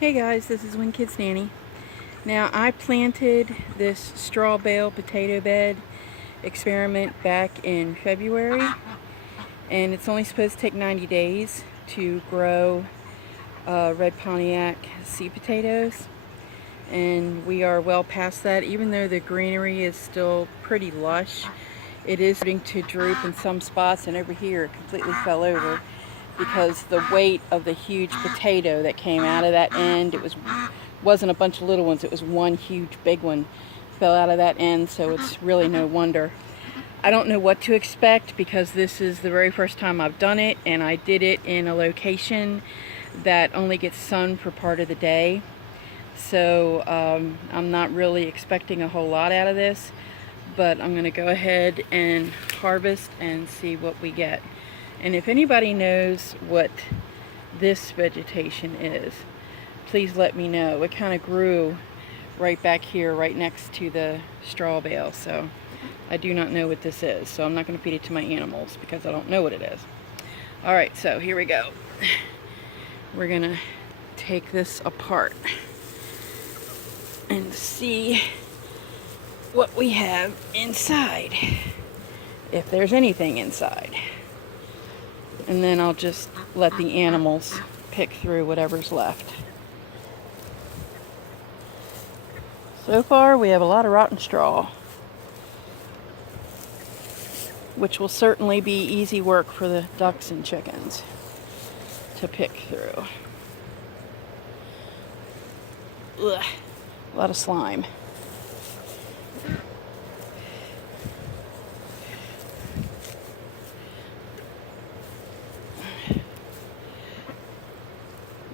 Hey guys, this is When Kids Nanny. Now I planted this straw bale potato bed experiment back in February, and it's only supposed to take 90 days to grow red Pontiac seed potatoes, and we are well past that. Even though the greenery is still pretty lush, it is starting to droop in some spots, and over here it completely fell over because the weight of the huge potato that came out of that end, wasn't a bunch of little ones, it was one huge big one fell out of that end, so it's really no wonder. I don't know what to expect because this is the very first time I've done it, and I did it in a location that only gets sun for part of the day, so I'm not really expecting a whole lot out of this, but I'm going to go ahead and harvest and see what we get. And if anybody knows what this vegetation is, please let me know. It kind of grew right back here, right next to the straw bale, so I do not know what this is. So I'm not going to feed it to my animals because I don't know what it is. Alright, so here we go. We're going to take this apart and see what we have inside, if there's anything inside. And then I'll just let the animals pick through whatever's left. So far we have a lot of rotten straw, which will certainly be easy work for the ducks and chickens to pick through. Ugh, a lot of slime.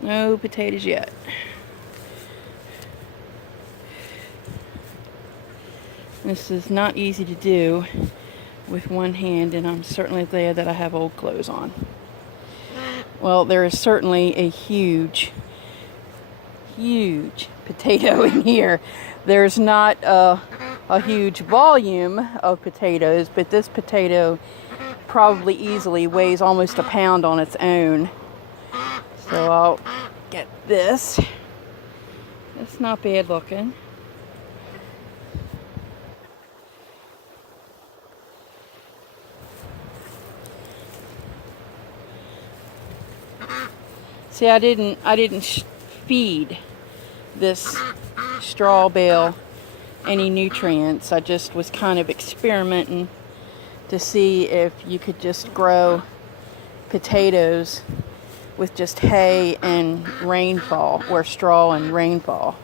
No potatoes yet. This is not easy to do with one hand, and I'm certainly glad that I have old clothes on. Well, there is certainly a huge potato in here. There's not a huge volume of potatoes, but this potato probably easily weighs almost a pound on its own. So I'll get this. It's not bad looking. See, I didn't feed this straw bale any nutrients. I just was kind of experimenting to see if you could just grow potatoes with just hay and rainfall, or straw and rainfall.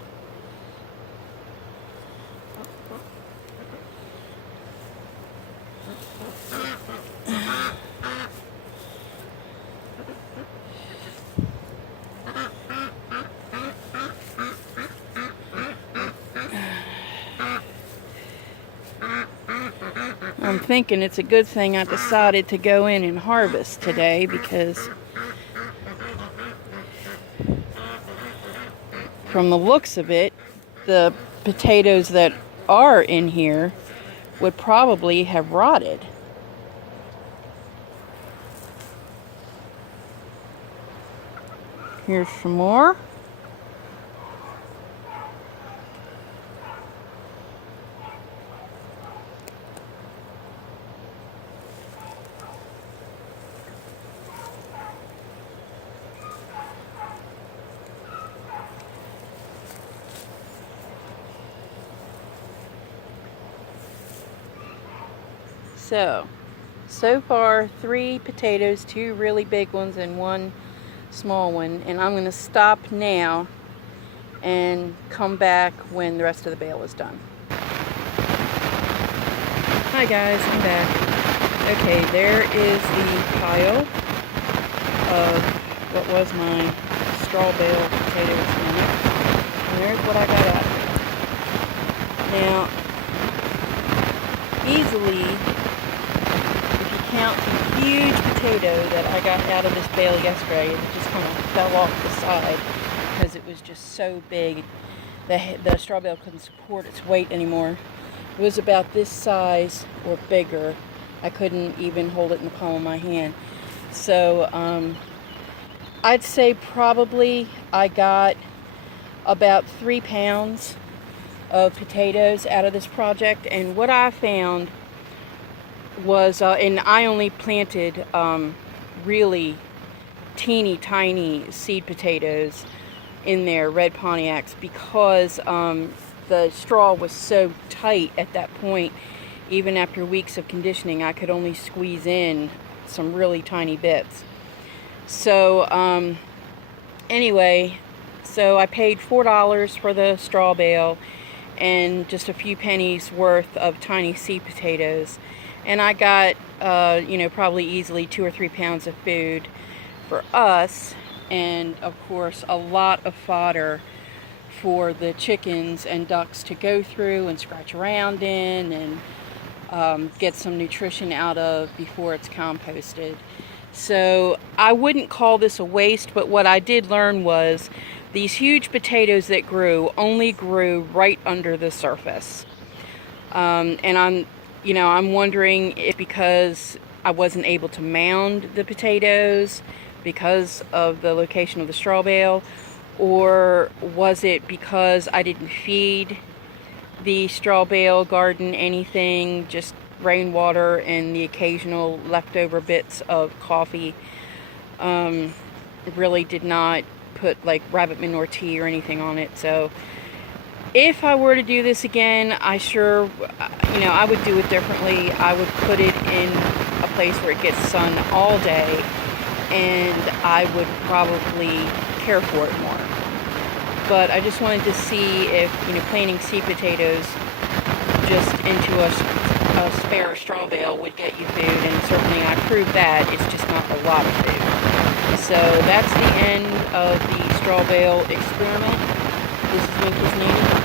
I'm thinking it's a good thing I decided to go in and harvest today, because from the looks of it, the potatoes that are in here would probably have rotted. Here's some more. So far 3 potatoes, 2 really big ones and 1 small one, and I'm going to stop now and come back when the rest of the bale is done. Hi guys, I'm back. Okay, there is the pile of what was my straw bale potatoes in it, and there's what I got out of it. Now, easily, count the huge potato that I got out of this bale yesterday. It just kind of fell off the side because it was just so big. The straw bale couldn't support its weight anymore. It was about this size or bigger. I couldn't even hold it in the palm of my hand. So I'd say probably I got about 3 pounds of potatoes out of this project. And what I found was, and I only planted really teeny tiny seed potatoes in there, red Pontiacs, because the straw was so tight at that point. Even after weeks of conditioning, I could only squeeze in some really tiny bits. So anyway, so I paid $4 for the straw bale and just a few pennies worth of tiny seed potatoes, and I got probably easily 2 or 3 pounds of food for us, and of course a lot of fodder for the chickens and ducks to go through and scratch around in and get some nutrition out of before it's composted. So I wouldn't call this a waste, but what I did learn was these huge potatoes that grew only grew right under the surface. And I'm wondering if because I wasn't able to mound the potatoes because of the location of the straw bale, or was it because I didn't feed the straw bale garden anything, just rainwater and the occasional leftover bits of coffee. Really did not put like rabbit manure tea or anything on it. So if I were to do this again, I would do it differently. I would put it in a place where it gets sun all day, and I would probably care for it more. But I just wanted to see if planting seed potatoes just into a spare straw bale would get you food, and certainly I proved that. It's just not a lot of food. So that's the end of the straw bale experiment. This is Winky's Nanny.